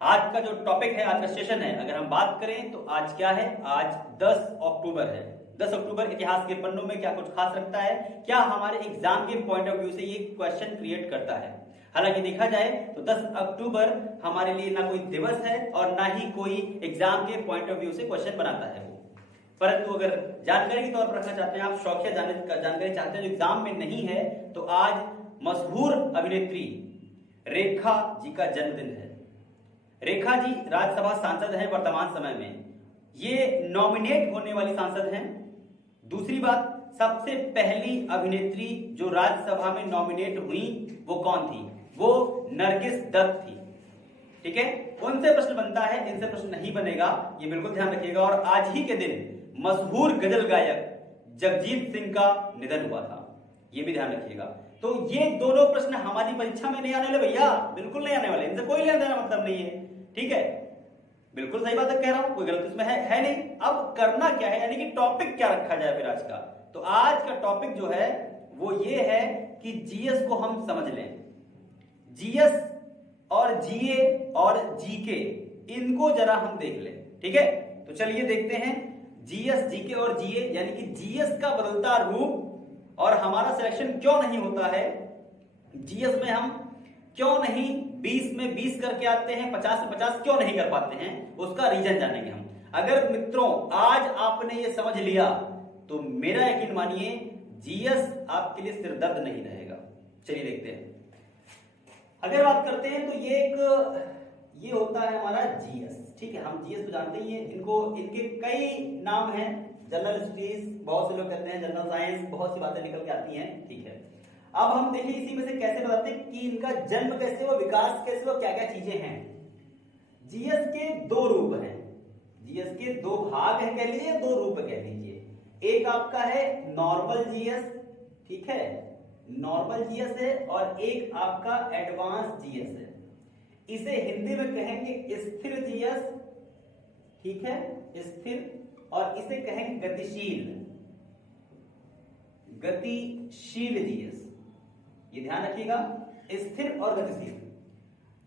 आज का जो टॉपिक है, आज का सेशन है, अगर हम बात करें तो आज क्या है, आज 10 अक्टूबर है। 10 अक्टूबर इतिहास के पन्नों में क्या कुछ खास रखता है, क्या हमारे एग्जाम के पॉइंट ऑफ व्यू से ये क्वेश्चन क्रिएट करता है। हालांकि देखा जाए तो 10 अक्टूबर हमारे लिए ना कोई दिवस है और ना ही कोई एग्जाम के पॉइंट ऑफ व्यू से क्वेश्चन बनाता है वो, परंतु अगर जानकारी के तौर पर रखना चाहते हैं, आप शौकिया जानकारी चाहते हैं जो एग्जाम में नहीं है, तो आज मशहूर अभिनेत्री रेखा जी का जन्मदिन है। रेखा जी राज्यसभा सांसद हैं वर्तमान समय में, ये नॉमिनेट होने वाली सांसद हैं। दूसरी बात, सबसे पहली अभिनेत्री जो राज्यसभा में नॉमिनेट हुई वो कौन थी, वो नरगिस दत्त थी। ठीक है, उनसे प्रश्न बनता है, इनसे प्रश्न नहीं बनेगा, ये बिल्कुल ध्यान रखिएगा। और आज ही के दिन मशहूर गजल गायक जगजीत सिंह का निधन हुआ था, ये भी ध्यान रखिएगा। तो ये दोनों प्रश्न हमारी परीक्षा में नहीं आने वाले भैया, बिल्कुल नहीं आने वाले, इनसे कोई लेना देना मतलब नहीं है। ठीक है, बिल्कुल सही बात कह रहा हूं, कोई गलत इसमें है नहीं। अब करना क्या है, यानी कि टॉपिक क्या रखा जाए फिर आज का। तो आज का टॉपिक जो है वो ये है कि जीएस को हम समझ लें। जीएस और जीए और जीके, इनको जरा हम देख लें। ठीक है, तो चलिए देखते हैं जीएस, जीके और जीए, यानी कि जीएस का बदलता रूप और हमारा सिलेक्शन क्यों नहीं होता है। जीएस में हम क्यों नहीं 20 में 20 करके आते हैं, 50 में 50 क्यों नहीं कर पाते हैं, उसका रीजन जानेंगे हम। अगर मित्रों आज आपने ये समझ लिया तो मेरा यकीन मानिए जीएस आपके लिए सिरदर्द नहीं रहेगा। चलिए देखते हैं। अगर बात करते हैं तो ये होता है हमारा जीएस। ठीक है, हम जीएस तो जानते ही हैं, इनके कई नाम हैं। जनरल स्टडीज बहुत से लोग कहते हैं, जनरल साइंस, बहुत सी बातें निकल के आती हैं। ठीक है, अब हम देखें इसी में से कैसे बताते हैं कि इनका जन्म कैसे हुआ, विकास कैसे हुआ, क्या क्या चीजें हैं। जीएस के दो रूप हैं, जीएस के दो भाग हैं कह लीजिए, दो रूप कह लीजिए। एक आपका है नॉर्मल जीएस, ठीक है, नॉर्मल जीएस है, और एक आपका एडवांस जीएस है। इसे हिंदी में कहेंगे स्थिर जीएस, ठीक है, स्थिर, और इसे कहेंगे गतिशील जीएस। ये ध्यान रखिएगा, स्थिर और गतिशील।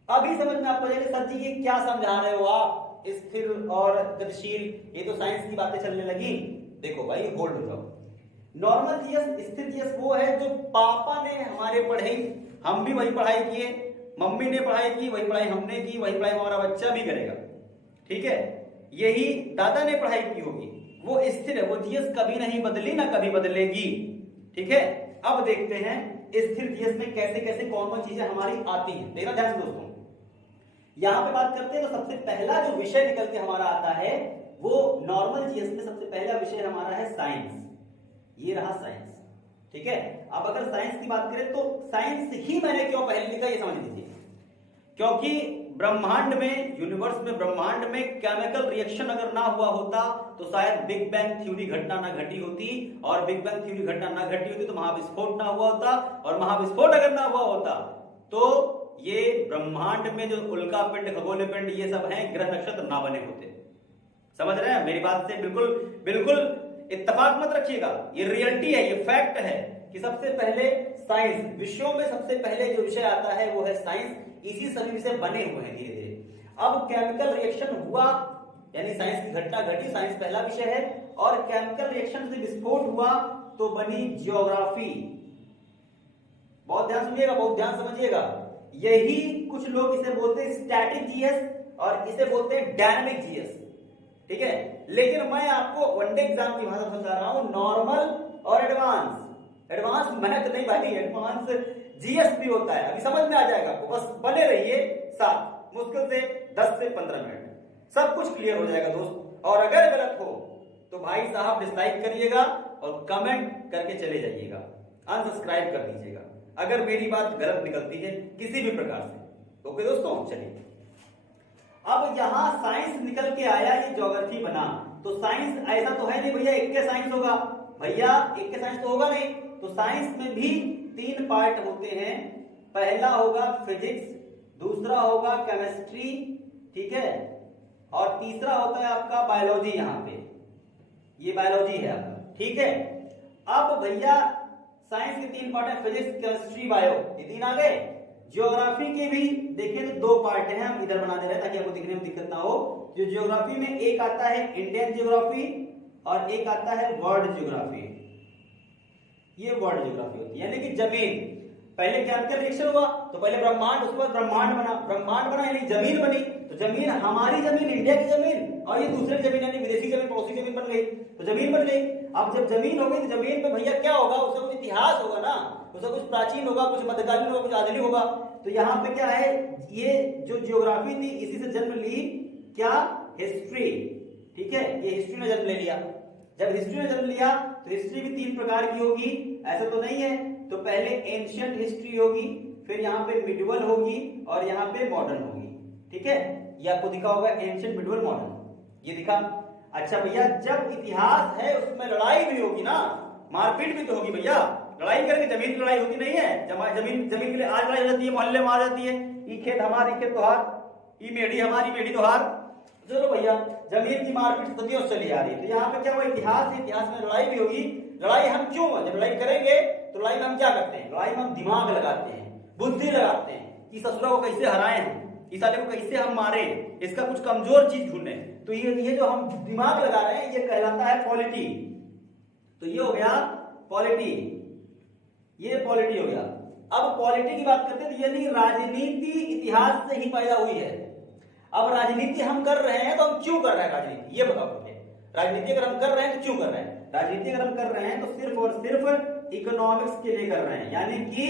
अभी समझ में आपको जाएगा सर जी ये क्या समझा रहे हो आप, स्थिर और गतिशील, ये तो साइंस की बातें चलने लगी। देखो भाई, होल्ड हो जाओ। नॉर्मल जीएस, स्थिर जीएस वो है जो पापा ने हमारे पढ़ाई, हम भी वही पढ़ाई किए, मम्मी ने पढ़ाई की, वही पढ़ाई हमने की, वही पढ़ाई हमारा बच्चा भी करेगा। ठीक है, यही दादा ने पढ़ाई की होगी, वो स्थिर है, वो जीएस कभी नहीं बदली ना कभी बदलेगी। ठीक है, अब देखते हैं स्थिर जीएस में कैसे कैसे कौन कौन चीजें हमारी आती हैं। देखना ध्यान से दोस्तों, यहां पे बात करते हैं तो सबसे पहला जो विषय निकल के हमारा आता है वो नॉर्मल जीएस में सबसे पहला विषय हमारा है साइंस। ये रहा साइंस। ठीक है, अब अगर साइंस की बात करें तो साइंस ही मैंने क्यों पहले लिखा ये समझ लीजिए, क्योंकि ब्रह्मांड में, यूनिवर्स में, ब्रह्मांड में केमिकल रिएक्शन अगर ना हुआ होता तो शायद बिग बैंग थ्योरी घटना ना घटी होती, और बिग बैंग थ्योरी घटना ना घटी होती तो महाविस्फोट ना हुआ होता, और महाविस्फोट अगर ना हुआ होता तो ये ब्रह्मांड में जो उल्का पिंड, खगोलीय पिंड, ये सब हैं, ग्रह नक्षत्र ना बने होते। समझ रहे हैं मेरी बात से? बिल्कुल बिल्कुल इत्तेफाक मत रखिएगा, ये रियलिटी है, ये फैक्ट है कि सबसे पहले साइंस, विषयों में सबसे पहले जो विषय आता है वो है साइंस। इसी सभी विषय बने हुए हैं धीरे धीरे। अब केमिकल रिएक्शन हुआ यानी साइंस की घटना घटी, साइंस पहला विषय है, और केमिकल रिएक्शन से विस्फोट हुआ तो बनी जियोग्राफी। बहुत ध्यान सुनिएगा, बहुत ध्यान समझिएगा। यही कुछ लोग इसे बोलते हैं स्टैटिक जीएस और इसे बोलते हैं डायनामिक जीएस। ठीक है, लेकिन मैं आपको वनडे एग्जाम की भाषा समझा रहा हूं, नॉर्मल और एडवांस। एडवांस मैथ नहीं भाई, एडवांस जीएस भी होता है, अभी समझ में आ जाएगा आपको, बस बने रहिए साथ, मुश्किल से 10 से 15 मिनट सब कुछ क्लियर हो जाएगा दोस्त। और अगर गलत हो तो भाई साहब डिसलाइक करिएगा और कमेंट करके चले जाइएगा, अनसब्सक्राइब कर दीजिएगा अगर मेरी बात गलत निकलती है किसी भी प्रकार से। ओके दोस्तों, चलिए अब यहां साइंस निकल के आया, ये ज्योग्राफी बना। तो साइंस ऐसा तो है नहीं भैया एक के साइंस होगा, भैया एक के साइंस तो होगा नहीं। तो साइंस में भी 3 पार्ट होते हैं। पहला होगा फिजिक्स, दूसरा होगा केमिस्ट्री, ठीक है, और तीसरा होता है आपका बायोलॉजी। यहां पे ये बायोलॉजी है आपका। ठीक है, अब भैया साइंस के 3 पार्ट है, फिजिक्स, केमिस्ट्री, बायो, ये 3 आ गए। ज्योग्राफी ज्योग्राफी के भी देखें तो दो पार्ट हैं, हम इधर बना दे रहे हैं ताकि आपको दिखने में दिक्कत ना हो। जो ज्योग्राफी में एक आता है इंडियन ज्योग्राफी और एक आता है वर्ल्ड ज्योग्राफी। ये वर्ल्ड ज्योग्राफी होती है, यानी कि जमीन, पहले केमिकल रिएक्शन हुआ तो पहले ब्रह्मांड, उसके बाद ब्रह्मांड बना, ब्रह्मांड बना यानी जमीन बनी, तो जमीन हमारी जमीन, इंडिया की जमीन, और ये दूसरे जमीन यानी विदेशी जमीन, पड़ोसी जमीन बन गई, तो जमीन बन गई। अब जब जमीन हो गई तो जमीन पे भैया क्या होगा, उसका कुछ इतिहास होगा ना, उसका कुछ प्राचीन होगा, कुछ मध्यकालीन होगा, कुछ आधुनिक होगा। तो यहाँ पे क्या है, ये जो ज्योग्राफी थी इसी से जन्म ली क्या, हिस्ट्री। ठीक है, ये हिस्ट्री ने जन्म ले लिया। जब हिस्ट्री ने जन्म लिया तो हिस्ट्री भी तीन प्रकार की होगी, ऐसा तो नहीं है। तो पहले एंशिएंट हिस्ट्री होगी, फिर यहाँ पे मिडिवल होगी और यहाँ पे मॉडर्न होगी। ठीक है, ये आपको दिखा होगा एंशिएंट, मिडिवल, मॉडर्न, ये दिखा। अच्छा भैया, जब इतिहास है उसमें लड़ाई भी होगी ना, मारपीट भी तो होगी भैया, लड़ाई करेंगे, जमीन की लड़ाई होती नहीं है, जमीन के लिए आज लड़ाई हो जाती है, मोहल्ले में आ जाती है, ई खेत हमारी खेत तोहार, ई मेढ़ी हमारी मेढ़ी तोहार। चलो भैया, जमीन की मारपीट सदियों से चली आ रही है। तो यहाँ पे क्या हुआ, इतिहास है, इतिहास में लड़ाई भी होगी। लड़ाई हम क्यों, जब लड़ाई करेंगे तो लड़ाई में हम क्या करते हैं, लड़ाई में हम दिमाग लगाते हैं, बुद्धि लगाते हैं कि ससुरा को कैसे हराए हैं, इस आदमी को कैसे हम मारे, इसका कुछ कमजोर चीज ढूंढे। तो ये जो हम दिमाग लगा रहे हैं ये कहलाता है पॉलिटी। तो ये हो गया पॉलिटी, ये पॉलिटी हो गया। अब पॉलिटी की बात करते हैं तो यानी राजनीति इतिहास से ही पैदा हुई है। अब राजनीति हम कर रहे हैं तो हम क्यों कर रहे हैं राजनीति, ये बताओ मुझे। राजनीति अगर हम कर रहे हैं तो क्यों कर रहे हैं, राजनीति अगर हम कर रहे हैं तो सिर्फ और सिर्फ इकोनॉमिक्स के लिए कर रहे हैं, यानी कि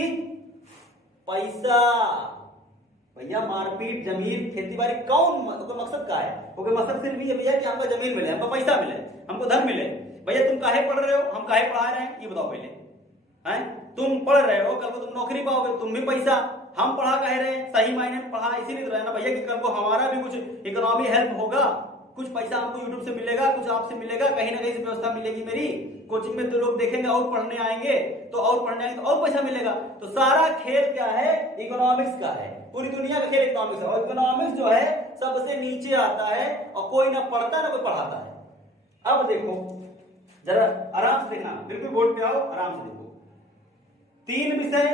पैसा। भैया मारपीट, जमीन, खेती बाड़ी कौन मकसद का है, क्योंकि मकसद सिर्फ ये भैया कि हमको जमीन मिले, हमको पैसा मिले, हमको धन मिले। भैया तुम काहे पढ़ रहे हो, हम काहे पढ़ा रहे हैं, ये बताओ पहले। हैं, तुम पढ़ रहे हो, कल को तुम नौकरी पाओगे, तुम भी पैसा, हम पढ़ा कह रहे हैं, सही मायने में पढ़ा इसीलिए तो रहना भैया कि कल को हमारा भी कुछ इकोनॉमी हेल्प होगा, कुछ पैसा हमको यूट्यूब से मिलेगा, कुछ आपसे मिलेगा, कहीं ना कहीं से व्यवस्था मिलेगी मेरी। कोचिंग में तो लोग देखेंगे और पढ़ने आएंगे, तो और पढ़ने आएंगे तो और पैसा मिलेगा। तो सारा खेल क्या है, इकोनॉमिक्स का है, पूरी दुनिया का खेल इकोनॉमिक्स है। और इकोनॉमिक्स जो है सबसे नीचे आता है और कोई ना पढ़ता ना कोई पढ़ाता है। अब देखो जरा आराम से देखना, बिल्कुल बोर्ड पे आओ, आराम से देखो। 3 विषय,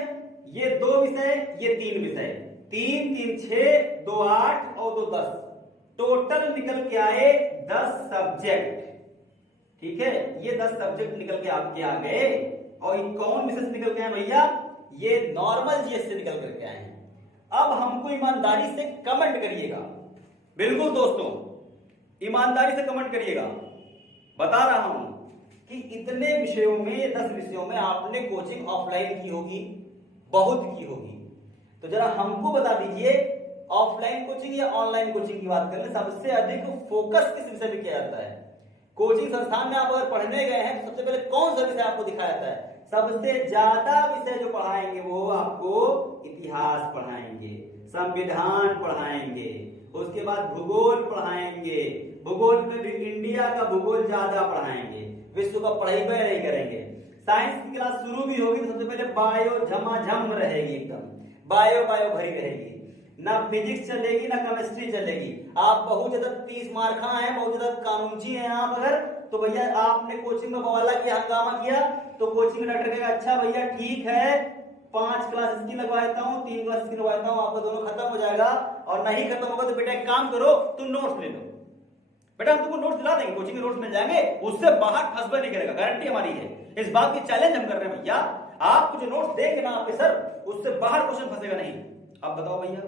ये 2 विषय, ये 3 विषय, 3 3 6 2 8 और 2 10, टोटल निकल के आए 10 सब्जेक्ट। ठीक है, ये 10 सब्जेक्ट निकल के आपके आ गए। और कौन विषय से निकल के आए भैया, ये नॉर्मल जीएस से निकल करके आए हैं। अब हमको ईमानदारी से कमेंट करिएगा, बिल्कुल दोस्तों ईमानदारी से कमेंट करिएगा। बता रहा हूं कि इतने विषयों में, 10 विषयों में आपने कोचिंग ऑफलाइन की होगी, बहुत की होगी। तो जरा हमको बता दीजिए, ऑफलाइन कोचिंग या ऑनलाइन कोचिंग की बात करें, सबसे अधिक फोकस किस विषय में किया जाता है? कोचिंग संस्थान में आप अगर पढ़ने गए हैं तो सबसे पहले कौन सा विषय आपको दिखाया जाता है? सबसे ज्यादा विषय जो पढ़ाएंगे वो आपको इतिहास पढ़ाएंगे, संविधान पढ़ाएंगे, उसके बाद भूगोल पढ़ाएंगे। भूगोल में भी इंडिया का भूगोल ज्यादा पढ़ाएंगे, विश्व का पढ़ाई पर नहीं करेंगे। साइंस की क्लास शुरू भी होगी तो सबसे पहले बायो झमाझम रहेगी, एकदम बायो भरी रहेगी, ना फिजिक्स चलेगी ना केमिस्ट्री चलेगी। आप बहुत ज्यादा 30 मार्का हैं, बहुत ज्यादा कानूनची हैं आप अगर, तो भैया आपने कोचिंग में बवाला किया, हंगामा किया, तो कोचिंग में डॉक्टर कहेगा अच्छा भैया ठीक है 5 क्लास इसकी लगवा देता हूँ, 3 क्लास इसकी लगवा देता हूँ, आपका दोनों खत्म हो जाएगा। और नहीं खत्म होगा तो बेटा एक काम करो, तुम नोट्स ले लो, बेटा हम तुमको नोट्स दिला देंगे, कोचिंग के नोट्स मिल जाएंगे, उससे बाहर फंसबा नहीं करेगा, गारंटी हमारी है। इस बात की चैलेंज हम कर रहे हैं भैया, आपको जो नोट्स देंगे ना आपके सर, उससे बाहर क्वेश्चन फंसेगा नहीं। अब बताओ भैया,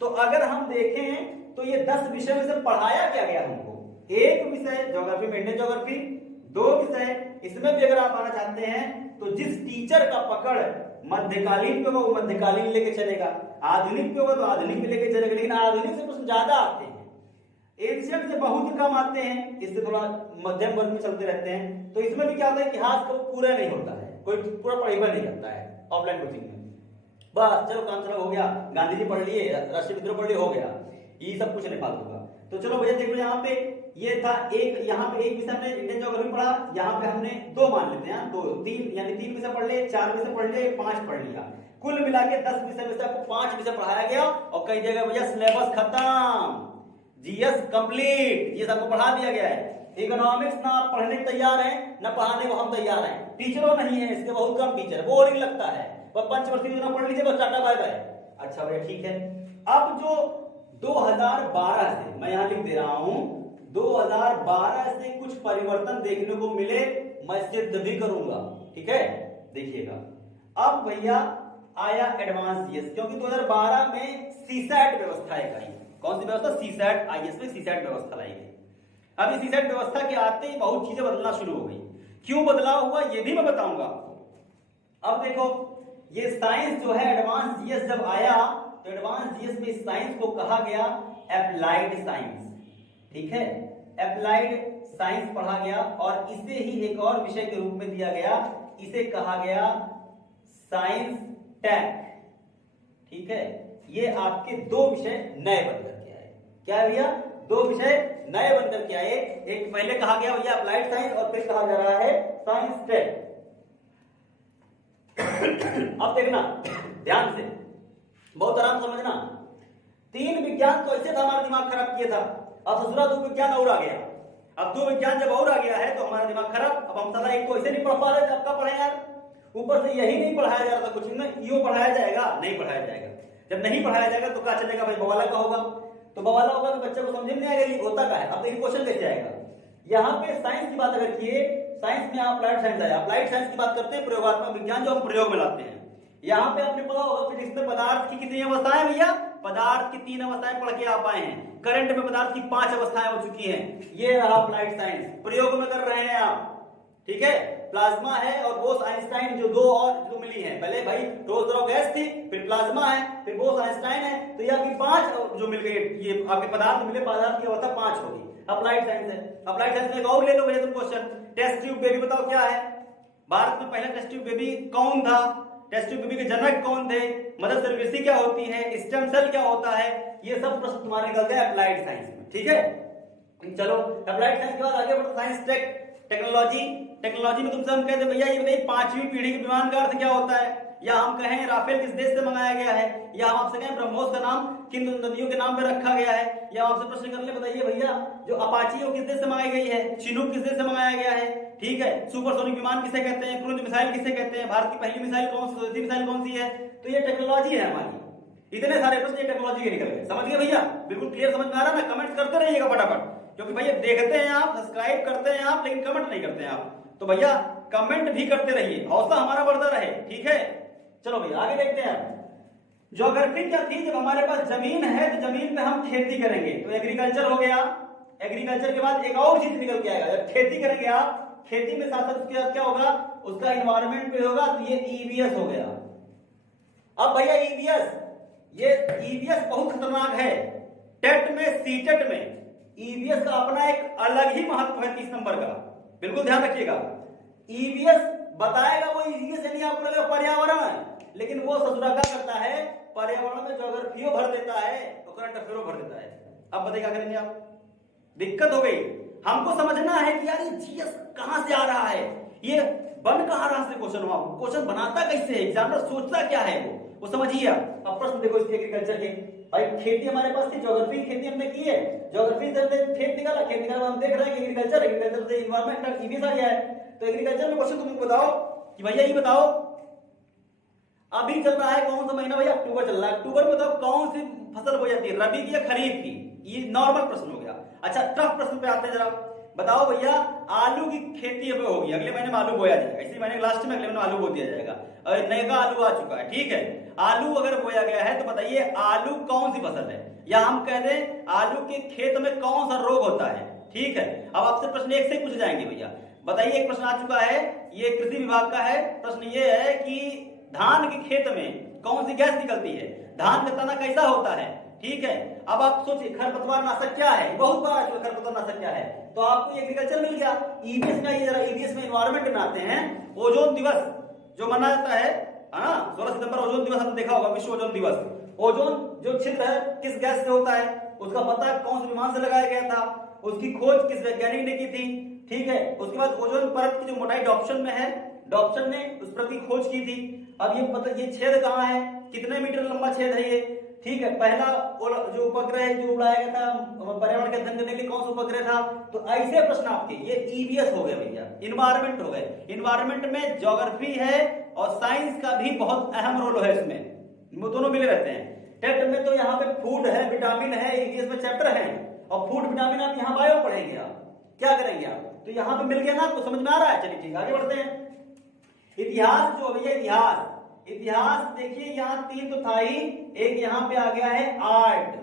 तो अगर हम देखें तो ये 10 विषय में से पढ़ाया क्या गया हमको? एक विषय ज्योग्राफी में इंडियन ज्योग्राफी, 2 विषय, इसमें भी अगर आप आना चाहते हैं तो जिस टीचर का पकड़ मध्यकालीन पे होगा वो मध्यकालीन लेके चलेगा, आधुनिक पे होगा तो आधुनिक पे लेके चलेगा, लेकिन आधुनिक से प्रश्न ज्यादा आते हैं, एंशिएंट से बहुत कम आते हैं, इससे थोड़ा मध्यम वर्ग में चलते रहते हैं। तो इसमें भी क्या होता है, इतिहास को पूरा नहीं होता है, कोई पूरा पढ़ाई नहीं करता है ऑफलाइन कोचिंग में। बस चलो काम चलो हो गया, गांधी जी पढ़ लिए, राष्ट्रीय विद्रोह पढ़ लिए, हो गया, ये सब कुछ नहीं फालतू का। तो चलो भैया देख लो, यहाँ पे ये था एक, यहाँ पे एक विषय हमने इंडियन ज्योग्राफी पढ़ा, यहाँ पे हमने 2 मान लेते हैं, 2 3 यानी 3 विषय पढ़ लिए, 4 विषय पढ़ लिए, 5 पढ़ लिया, कुल मिला के 10 विषय में से आपको 5 विषय पढ़ाया गया और कई जगह भैया सिलेबस खत्म, जीएस कंप्लीट, ये सबको पढ़ा दिया गया है। इकोनॉमिक्स ना आप पढ़ने तैयार हैं ना पढ़ाने को हम तैयार हैं, टीचरों नहीं है इसके, बहुत कम टीचर, बोरिंग लगता है, बस 5 वर्षीय योजना पढ़ लीजिए बस टाटा बाय बाय। अच्छा भैया ठीक है। अब जो 2012 से मैं यहां लिख दे रहा हूं, 2012 से कुछ परिवर्तन देखने को मिले, मैं सिद्ध भी करूंगा, ठीक है। देखिएगा अब भैया आया एडवांस जीएस, क्योंकि 2012 में सीसैट व्यवस्था एक आई। कौन सी व्यवस्था? सीसैट आईएएस में सीसैट व्यवस्था लाई गई। अब इस सीसैट व्यवस्था के आते ही बहुत चीजें बदलना शुरू हो गई। क्यों बदलाव हुआ ये भी मैं बताऊंगा आपको। अब देखो ये साइंस जो है एडवांस जीएस जब आया तो एडवांस जीएस में इस साइंस को कहा गया एप्लाइड साइंस, ठीक है। एप्लाइड साइंस पढ़ा गया और इसे ही एक और विषय के रूप में दिया गया, इसे कहा गया साइंस टेक, ठीक है। ये आपके दो विषय नए बनकर के आए। क्या है भैया? दो विषय नए बनकर के आए। एक पहले कहा गया भैया अप्लाइड साइंस और फिर कहा जा रहा है साइंस टेक। अब देखना ध्यान से, बहुत आराम समझना। तीन विज्ञान तो ऐसे था हमारा दिमाग खराब किया था, अब ससुरा दो विज्ञान और आ गया। अब दो विज्ञान जब और आ गया है तो हमारा दिमाग खराब। अब हम साला एक तो ऐसे नहीं पढ़ पा रहे, आपका पढ़े यार, ऊपर से यही नहीं पढ़ाया जा रहा था कुछ ना, यो पढ़ाया जाएगा, नहीं पढ़ाया जाएगा। जब नहीं पढ़ाया जाएगा तो क्या चलेगा भाई? बवाला का होगा, तो बवाला होगा तो बच्चे को समझ में नहीं आएगा ये होता क्या है। अब देखिए क्वेश्चन कैसे आएगा। यहाँ पे साइंस की बात अगर किए, साइंस में अप्लाइड साइंस आया, अप्लाइड साइंस की बात करते हैं प्रयोगात्मक विज्ञान जो हम प्रयोग में लाते हैं। यहाँ पे आपने पढ़ा होगा फिजिक्स में पदार्थ की कितनी अवस्थाएं भैया? पदार्थ की 3 अवस्थाएं पढ़ के आप आए हैं। करंट में पदार्थ की 5 अवस्थाएं हो चुकी हैं। ये रहा अप्लाइड साइंस, प्रयोग में कर रहे हैं आप, ठीक है। प्लाज्मा है और बोस आइंस्टाइन जो दो और जो मिली है, पहले भाई रोजरॉ गैस थी, फिर प्लाज्मा है, फिर बोस आइंस्टाइन है, तो ये आपकी 5 जो मिल गई, ये आपके पदार्थ मिले, पदार्थ की अवस्था 5 होगी। अप्लाइड साइंस है। अप्लाइड साइंस में एक और ले लो भैया तुम क्वेश्चन, टेस्ट ट्यूब बेबी बताओ क्या है? भारत में पहला टेस्ट ट्यूब बेबी कौन था? टेस्ट ट्यूब बेबी के जनक कौन थे? मदर सर्विसी क्या होती है? स्टेम सेल क्या होता है? ये सब प्रश्न तुम्हारे निकलते हैं अप्लाइड साइंस में, ठीक है। चलो अप्लाइड साइंस के बाद आगे बढ़ो साइंस टेक, टेक्नोलॉजी। टेक्नोलॉजी में तुमसे हम कहते हैं भैया ये बताइए 5वीं पीढ़ी के विमान का अर्थ क्या होता है? या हम कहें राफेल किस देश से मंगाया गया है? या हम आपसे कहें ब्रह्मोस का नाम किन नदियों के नाम पे रखा गया है? या आपसे प्रश्न कर ले बताइए भैया जो अपाची है वो किस देश से मंगाई गई है? चिनूक किस देश से मंगाया गया है? ठीक है। सुपरसोनिक विमान किसे कहते हैं? क्रूज मिसाइल किसे कहते हैं? भारत की पहली मिसाइल कौन सी, दूसरी मिसाइल कौन सी है? तो ये टेक्नोलॉजी है हमारी। इतने सारे प्रश्न ये टेक्नोलॉजी के निकल गए, समझ गए भैया? बिल्कुल क्लियर समझ में आ रहा है ना? कमेंट करते रहिएगा फटाफट, क्योंकि भैया देखते हैं आप, सब्सक्राइब करते हैं आप, लेकिन कमेंट नहीं करते हैं आप। तो भैया कमेंट भी करते रहिए, हौसला हमारा बढ़ता रहे, ठीक है। चलो भैया आगे देखते हैं। ज्योग्राफी क्या थी? जब हमारे पास जमीन है तो जमीन पे हम खेती करेंगे, तो एग्रीकल्चर हो गया। एग्रीकल्चर के बाद एक और चीज निकल के आएगा, जब खेती करेंगे आप, खेती में साथ साथ उसके बाद क्या होगा? उसका इन्वायरमेंट पे होगा, तो ये ईवीएस हो गया। अब भैया ईवीएस, ये ईवीएस बहुत खतरनाक है। टेट में, सीटेट में ईवीएस का अपना एक अलग ही महत्व है 30 नंबर का, बिल्कुल ध्यान रखिएगा। ईवीएस बताएगा वो ईवीएस यानी आपको लगेगा पर्यावरण है, लेकिन वो ससुरा क्या करता है? पर्यावरण में ज्योग्राफियो भर देता है और करंट अफेयरो भर देता है। अब बताइए क्या करेंगे आप? दिक्कत हो गई। हमको समझना है कि यार ये जीएस कहां से आ रहा है, ये बन कहां रहा से क्वेश्चन हुआ, क्वेश्चन बनाता कैसे है, एग्जामिनर सोचता क्या है वो समझिए आप। अब प्रश्न देखो इसके एग्रीकल्चर के, भाई खेती हमारे पास थी, ज्योग्राफी की खेती हमने की है, ज्योग्राफी से हमने खेत निकाला, खेत निकाला हम देख रहे हैं कि एग्रीकल्चर, एग्रीकल्चर से इन्वायरमेंट ईवीएस आ गया है। तो एग्रीकल्चर में क्वेश्चन तुमको बताओ कि भैया ये बताओ अभी चल रहा है कौन सा महीना? भैया अक्टूबर चल रहा है। अक्टूबर में बताओ कौन सी फसल बोई जाती है, रबी की या खरीफ की? ये नॉर्मल प्रश्न हो गया। अच्छा टफ प्रश्न पे आते हैं, जरा बताओ भैया आलू की खेती अब होगी, अगले महीने में आलू बोया जाएगा, इसी महीने लास्ट में अगले महीने आलू बो दिया जाएगा, और नया आलू आ चुका है, ठीक है। आलू अगर बोया गया है तो बताइए आलू कौन सी फसल है? या हम कह दें आलू के खेत में कौन सा रोग होता है, ठीक है। अब आपसे प्रश्न एक से पूछ जाएंगे भैया। बताइए एक प्रश्न आ चुका है, ये कृषि विभाग का है। प्रश्न ये है कि धान के खेत में कौन सी गैस निकलती है? धान का तना कैसा होता है, ठीक है। अब आप सोचिए खरपतवार नाशक क्या है, बहुत बार आजकल खरपतवार नाशक क्या है, तो आपको एग्रीकल्चर मिल गया। ईवीएस का ये जरा ईवीएस में एनवायरमेंट बनाते हैं। ओजोन दिवस जो मना जाता है ना, 16 सितंबर ओजोन दिवस, आपने देखा होगा, विश्व ओजोन दिवस। ओजोन जो छिद्र है किस गैस से होता है, उसका पता कौन से विमान से लगाया गया था, उसकी खोज किस वैज्ञानिक ने की थी, ठीक है। उसके बाद ओजोन परत की जो मोटाई डॉप्सन में है, डॉप्सन ने उस परत की खोज की थी। अब ये पता ये छेद कहाँ है, कितने मीटर लंबा छेद है ये, ठीक है। पहला जो उपग्रह जो उड़ाया गया था पर्यावरण के अध्ययन करने के लिए, कौन सा उपग्रह था? तो ऐसे प्रश्न आपके ये ईवीएस हो गए भैया, इन्वायरमेंट हो गए। इन्वायरमेंट में ज्योग्राफी है और साइंस का भी बहुत अहम रोल है, इसमें वो दोनों मिले रहते हैं। टेट में तो यहाँ पे फूड है, विटामिन है, इसमें चैप्टर है, और फूड विटामिन आप यहाँ बायो पढ़ेंगे, आप क्या करेंगे आप, तो यहाँ पे मिल गया ना, आपको समझ में आ रहा है। चलिए ठीक, आगे बढ़ते हैं। इतिहास जो भैया, इतिहास देखिए यहाँ 3 तो था ही, एक यहाँ पे आ गया है आर्ट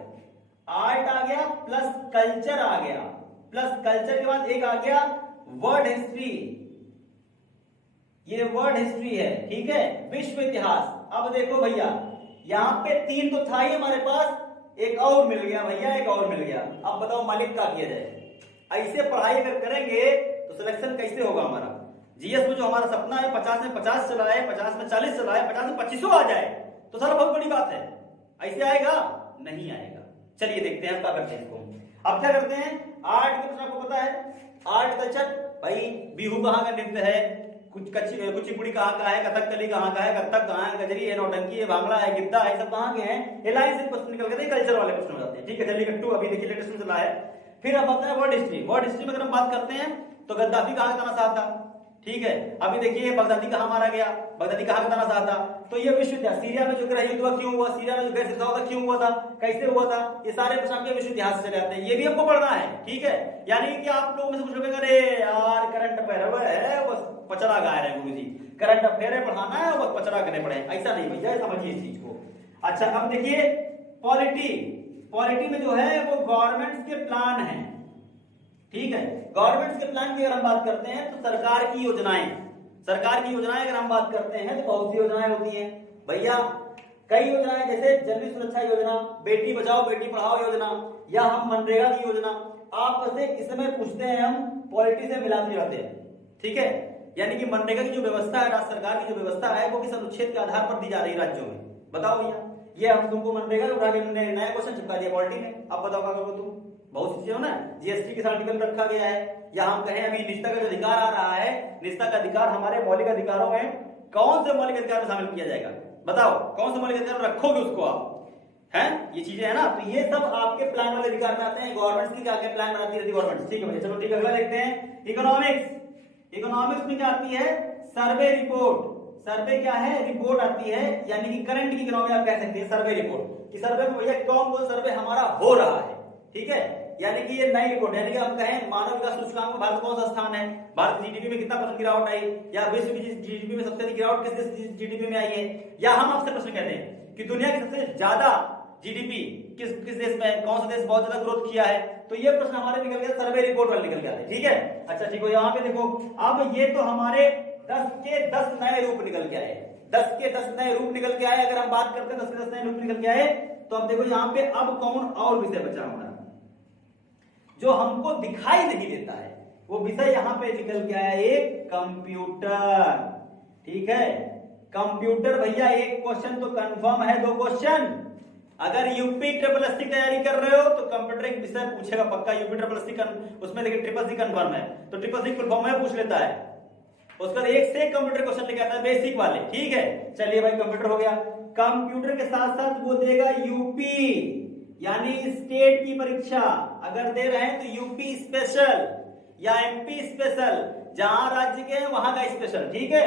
आ गया, प्लस कल्चर आ गया, प्लस कल्चर के बाद एक आ गया वर्ड हिस्ट्री, ये वर्ड हिस्ट्री है, ठीक है, विश्व इतिहास। अब देखो भैया यहाँ पे 3 तो था ही हमारे पास, एक और मिल गया भैया, एक और मिल गया। अब बताओ मालिक क्या किया जाए। ऐसे पढ़ाई अगर करेंगे तो सिलेक्शन कैसे होगा हमारा। जीएस में जो हमारा सपना है 50 में 50 चला है, 50 में 40 चला है, 50 में 25 आ जाए तो सर बहुत बड़ी बात है। ऐसे आएगा? नहीं आएगा। चलिए देखते हैं क्या करते हैं इसको। अब क्या करते हैं, आर्ट के प्रश्न आपको पता है, आर्ट कल्चर भाई, बिहू कहाँ का नृत्य है, कुचिपुड़ी कहाँ का है, कथकली कहाँ का है, कथक कहाँ है, गजरी है, नौटंकी है, भांगड़ा है, गिद्दा है, सब कहाँ के हैं। ये लाइन से क्वेश्चन निकल गए, कल्चर वाले प्रश्न हो जाते हैं। ठीक है, चलिए कट्टू अभी देखिए लेटेस्ट में चला है। फिर अब आता है वर्ड हिस्ट्री। वर्ड हिस्ट्री में अगर हम बात करते हैं तो गद्दाफी कहाँ का तानाशाह था, ठीक है। अभी देखिए बगदादी कहाँ मारा गया, बगदादी कहाँ का तानाशाह था। तो ये विश्व इतिहास, सीरिया में जो गृह युद्ध हुआ क्यों हुआ, सीरिया में जो गैर समझौता था क्यों हुआ था, कैसे हुआ था, ये सारे प्रश्न आपके विश्व इतिहास से चले आते हैं। ये भी हमको पढ़ना है, ठीक है। यानी कि आप लोगों में से कुछ लोग अरे यार करंट अफेयर है, बस पचड़ा गा रहे हैं गुरुजी, करंट अफेयर पढ़ाना है बस पचड़ा करने पड़े, ऐसा नहीं भैया, समझिए इस चीज को। अच्छा अब देखिए पॉलिटी में जो है वो गवर्नमेंट्स के प्लान है, ठीक है। गवर्नमेंट्स के प्लान की अगर हम बात करते हैं तो सरकार की योजनाएं अगर हम बात करते हैं तो बहुत सी योजनाएं होती हैं भैया। कई योजनाएं जैसे जननी सुरक्षा योजना, बेटी बचाओ बेटी पढ़ाओ योजना, या हम मनरेगा की योजना। आपसे इसमें पूछते हैं, हम पॉलिटी से मिलाते जाते हैं, ठीक है। यानी कि मनरेगा की जो व्यवस्था है, राज्य सरकार की जो व्यवस्था है, वो किस अनुच्छेद के आधार पर दी जा रही है राज्यों में, बताओ भैया। ये हम तुमको मनरेगा उठा के नया क्वेश्चन चिपका दिया पॉलिटी में, अब बताओ क्या करोगे तुम। बहुत सी चीजें ना, जीएसटी के आर्टिकल रखा गया है, या हम कहें अभी निजता का जो अधिकार आ रहा है, निजता का अधिकार हमारे मौलिक अधिकारों में कौन से मौलिक अधिकार में शामिल किया जाएगा, बताओ कौन से मौलिक अधिकार रखोगे उसको आप, हैं ये चीजें है ना। तो ये सब आपके प्लान वाले अधिकार में आते हैं। गवर्नमेंट की क्या क्या प्लान बनाती रहती है गवर्नमेंट, ठीक है भैया। चलो ठीक है, अगला देखते हैं इकोनॉमिक्स में क्या आती है, सर्वे रिपोर्ट। सर्वे क्या है, रिपोर्ट आती है, यानी कि करंट की इकोनॉमी आप कह सकते हैं सर्वे रिपोर्ट, कि सर्वे में भैया कौन कौन सर्वे हमारा हो रहा है, ठीक है। यानी कि ये नई रिपोर्ट, यानी कि हम कहें मानव विकास सूचकांक में भारत कौन सा स्थान है, भारत जीडीपी में कितना % गिरावट आई, या विश्व की जीडीपी में सबसे अधिक गिरावट किस देश जीडीपी में आई है, या हम आपसे प्रश्न कहते हैं कि दुनिया की सबसे ज्यादा जीडीपी किस देश में है, कौन सा देश बहुत ज्यादा ग्रोथ किया है। तो ये प्रश्न हमारे निकल गया, सर्वे रिपोर्ट वाले निकल गया, ठीक है। अच्छा ठीक है, यहाँ पे देखो अब ये तो हमारे 10 के 10 नए रूप निकल के आए, 10 के 10 नए रूप निकल के आए। अगर हम बात करते हैं 10 के 10 नए रूप निकल के आए, तो अब देखो यहाँ पे अब कौन और विषय बचा हमारा जो हमको दिखाई नहीं देता है, वो विषय यहाँ पे निकल के आया, एक कंप्यूटर, ठीक है। कंप्यूटर भैया एक क्वेश्चन तो कंफर्म है, 2 क्वेश्चन। अगर यूपी ट्रिपल एस की तैयारी कर रहे हो तो कंप्यूटर एक विषय पूछेगा पक्का। यूपी ट्रिपल एस उसमें देखिए ट्रिपल सी कंफर्म है, तो ट्रिपल सी फुल फॉर्म में पूछ लेता है, उसका एक से कंप्यूटर क्वेश्चन लेके आता है, बेसिक वाले, ठीक है। चलिए भाई कंप्यूटर हो गया। कंप्यूटर के साथ साथ वो देगा यूपी यानी स्टेट की परीक्षा, अगर दे रहे हैं तो यूपी स्पेशल या एमपी स्पेशल, जहां राज्य के वहां का स्पेशल, ठीक है।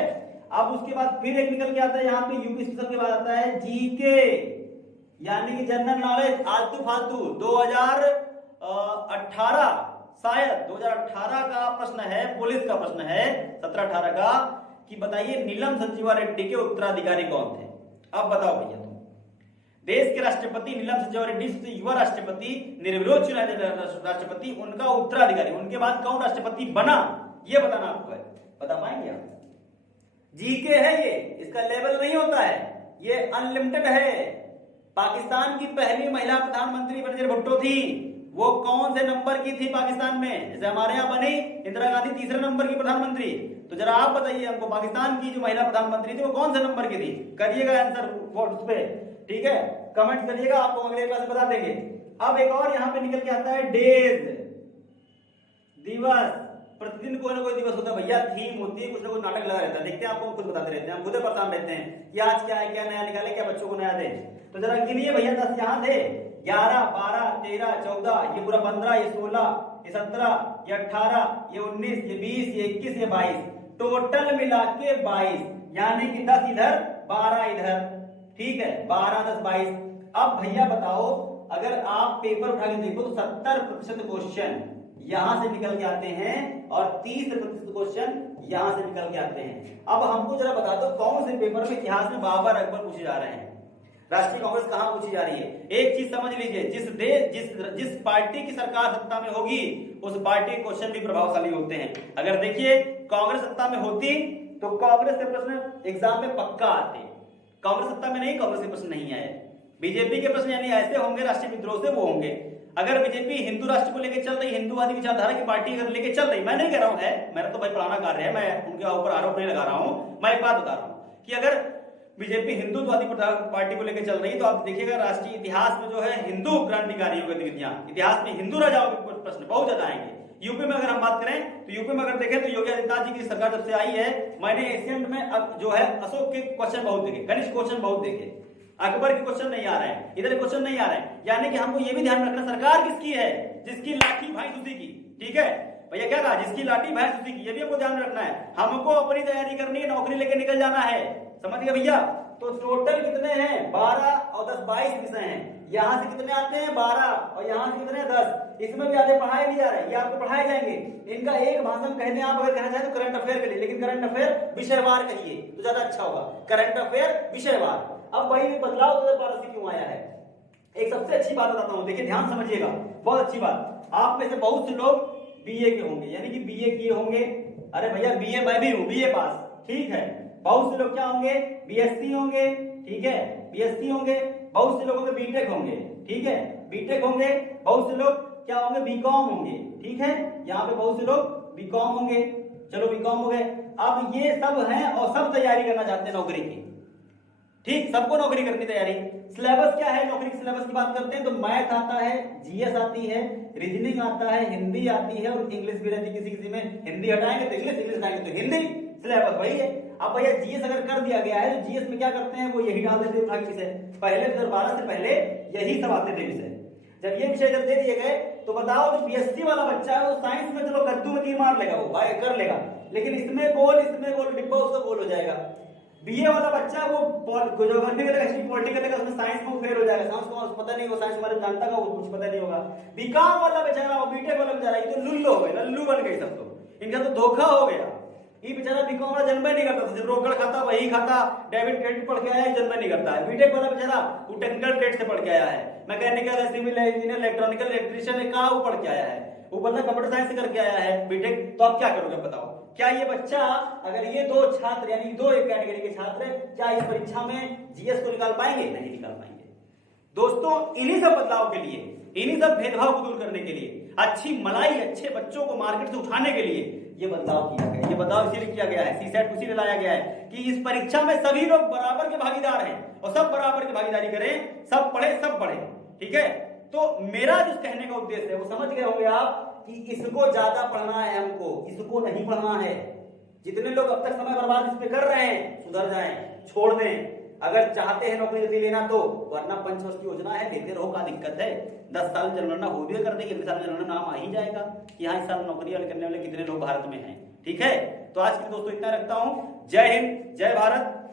अब उसके बाद फिर एक निकल के आता है, यहाँ पे यूपी स्पेशल के बाद आता है जीके, यानी कि जनरल नॉलेज आलतू फालतू। 2018 शायद 2018 का प्रश्न है, पुलिस का प्रश्न है 17-18 का, कि बताइए नीलम संजीवा रेड्डी के उत्तराधिकारी कौन थे। अब बताओ भैया, देश के राष्ट्रपति नीलम संजीवा रेड्डी सबसे युवा राष्ट्रपति, निर्विरोध चुने राष्ट्रपति, उनका उत्तराधिकारी, उनके बाद कौन राष्ट्रपति बना, ये बताना आपको है। बता पाएंगे आप? जीके है ये, इसका लेवल नहीं होता है, ये अनलिमिटेड है। पाकिस्तान की पहली महिला प्रधानमंत्री बेनजीर भुट्टो थी, वो कौन से नंबर की थी पाकिस्तान में? जैसे हमारे यहाँ बनी इंदिरा गांधी 3रे नंबर की प्रधानमंत्री, तो जरा आप बताइए हमको पाकिस्तान की जो महिला प्रधानमंत्री थी वो कौन से नंबर की थी? करिएगा आंसर उस पे, ठीक है, कमेंट करिएगा, आपको अगले क्लास में बता देंगे। अब एक और यहाँ पे निकल के आता है डेज, दिवस। प्रतिदिन कोई ना कोई दिवस होता है भैया, थीम होती है, कुछ ना कुछ नाटक लगा रहता है, देखते हैं आपको खुद बताते रहते हैं, हम खुद परेशान रहते हैं कि आज क्या है, क्या नया निकाले, क्या बच्चों को नया दे। तो जरा गिनिए भैया, 10 यहाँ थे, 11, 12, 13, 14, ये पूरा 15, ये 16, ये 17, ये 18, ये 19, ये 20, ये 21, ये 22, टोटल मिला के 22, यानी कि 10 इधर 12 इधर, ठीक है, 12, 10, 22। अब भैया बताओ, अगर आप पेपर उठा के देखो तो 70% क्वेश्चन यहां से निकल के आते हैं और 30% क्वेश्चन यहां से निकल के आते हैं। अब हमको जरा बता दो कौन से पेपर में इतिहास में बाबर अकबर पूछे जा रहे हैं, राष्ट्रीय कांग्रेस कहां पूछी जा रही है। एक चीज समझ लीजिए, जिस पार्टी की सरकार सत्ता में होगी उस पार्टी के क्वेश्चन भी प्रभावशाली होते हैं। अगर देखिए कांग्रेस सत्ता में होती तो कांग्रेस के प्रश्न एग्जाम में पक्का आते, कांग्रेस सत्ता में नहीं, कांग्रेस के प्रश्न नहीं आए। बीजेपी के प्रश्न यानी ऐसे होंगे राष्ट्रीय विद्रोह से वो होंगे। अगर बीजेपी हिंदू राष्ट्र को लेकर चल रही, हिंदुवादी विचारधारा की पार्टी अगर लेके चल रही, मैं नहीं कह रहा हूं है, मेरा तो भाई पुराना कार्य है, मैं उनके ऊपर आरोप नहीं लगा रहा हूं, मैं एक बात बता रहा हूं कि अगर बीजेपी हिंदुत्ववादी पार्टी को लेकर चल रही तो आप देखिएगा राष्ट्रीय इतिहास में जो है हिंदू क्रांतिकारियों गतिविधियां, इतिहास में हिंदू राजाओं के प्रश्न बहुत ज्यादा आएंगे। यूपी में अगर हम बात करें तो यूपी में अगर देखें तो योगी आदित्यनाथ जी की सरकार जब से आई है, मैंने एशियन में अब जो है अशोक के क्वेश्चन बहुत देखे, कनिष्क क्वेश्चन बहुत देखे, अकबर के क्वेश्चन नहीं आ रहे हैं, इधर क्वेश्चन नहीं आ रहे हैं। यानी कि हमको ये भी ध्यान रखना सरकार किसकी है, जिसकी लाठी भैंस उसी की, ठीक है भैया, क्या कहा, जिसकी लाठी भैंस उसी की, ये भी हमको ध्यान रखना है। हमको अपनी तैयारी करनी है, नौकरी लेके निकल जाना है, समझ गए भैया। तो टोटल कितने हैं, 12 और 10 22 विषय हैं। यहां से कितने आते हैं, 12, और यहां से कितने 10। इसमें भी आधे पढ़ाए नहीं जा रहे, ये आपको पढ़ाए जाएंगे। इनका एक भाषण कहने आप अगर कहना चाहें तो करंट अफेयर के लिए, लेकिन करंट अफेयर विषयवार कहिए तो ज्यादा अच्छा होगा, करंट अफेयर विषयवार। अब वही बदलाव 2012 से क्यों आया है, एक सबसे अच्छी बात बताता हूं, देखिए ध्यान समझिएगा, बहुत अच्छी बात। आप में से बहुत से लोग बीए के होंगे, यानी कि बीए किए होंगे, अरे भैया बीए मैं भी हूं, बीए पास, ठीक है। बहुत से लोग क्या होंगे, बीएससी होंगे, ठीक है, बीएससी होंगे। बहुत से लोगों के बीटेक होंगे, ठीक है, बीटेक होंगे। बहुत से लोग क्या होंगे, बीकॉम होंगे, ठीक है, यहाँ पे बहुत से लोग बीकॉम होंगे, चलो बीकॉम हो गए। अब ये सब हैं और सब तैयारी करना चाहते हैं नौकरी की, ठीक, सबको नौकरी करनी तैयारी। सिलेबस क्या है, नौकरी के सिलेबस की बात करते हैं तो मैथ आता है, जीएस आती है, रीजनिंग आता है, हिंदी आती है और इंग्लिश भी रहती है। किसी किसी में हिंदी हटाएंगे तो इंग्लिश, इंग्लिश हटाएंगे तो हिंदी, सिलेबस वही है। अब भैया जीएस अगर कर दिया गया है तो जीएस में क्या करते हैं, वो यही डाल देते हैं विषय। पहले 2012 से पहले यही सब आते थे विषय। जब ये विषय जब दे दिए गए तो बताओ जो बीएससी वाला बच्चा है वो साइंस में चलो कद्दू में तीर मार लेगा, वो भाई कर लेगा, लेकिन इसमें गोल डिब्बा उसका गोल हो जाएगा। बीए वाला बच्चा वो ज्योग्राफी करेगा, पॉलिटिकल करेगा, उसमें साइंस में फेल हो जाएगा, साइंस को पता नहीं होगा, साइंस हमारे जानता का वो कुछ पता नहीं होगा। बीकॉम वाला बेचारा और बीटेक वाला बेचारा ये तो लुल्लू हो गए, लल्लू बन गए सब, तो इनका तो धोखा हो गया। ये बेचारा बीकॉम वाला जन्म नहीं करता था, सिर्फ रोकड़ खाता, वही खाता, डेबिट क्रेडिट पढ़ के आया है, जन्म नहीं करता है। बीटेक वाला बेचारा वो टेक्निकल ट्रेड से पढ़ के आया है, mechanical, civil engineer, electronical, electrician, कहाँ वो पढ़ के आया है, वो बंदा कंप्यूटर साइंस से करके आया है बीटेक। तो आप क्या करोगे बताओ, क्या ये बच्चा, अगर ये दो छात्र यानी दो एक कैटेगरी के छात्र क्या इस परीक्षा में जीएस को निकाल पाएंगे, नहीं निकाल पाएंगे। दोस्तों इन्हीं सब बदलाव के लिए, इन्हीं सब भेदभाव को दूर करने के लिए, अच्छी मलाई अच्छे बच्चों को मार्केट से उठाने के लिए ये बदलाव किया गया। ये बदलाव इसीलिए किया गया है, सीसेट उसी लाया गया है कि इस परीक्षा में सभी लोग बराबर के भागीदार हैं और सब बराबर की भागीदारी करें, सब पढ़े सब पढ़े, ठीक है। तो मेरा जो कहने का उद्देश्य है वो समझ गए होंगे आप कि इसको ज्यादा पढ़ना है हमको, इसको नहीं पढ़ना है। जितने लोग अब तक समय बर्बाद इस पे कर रहे हैं सुधर जाएं, छोड़ दें। अगर चाहते हैं नौकरी जल्दी लेना तो, वरना पंचवर्ष की योजना है, लेते रहो, क्या दिक्कत है। 10 साल में जनगणना हो भी कर देंगे, 20 साल में जनगणना नाम आ ही जाएगा कि हाँ इस साल नौकरी करने वाले कितने लोग भारत में हैं, ठीक है। तो आज के दोस्तों इतना रखता हूं। जय हिंद, जय भारत।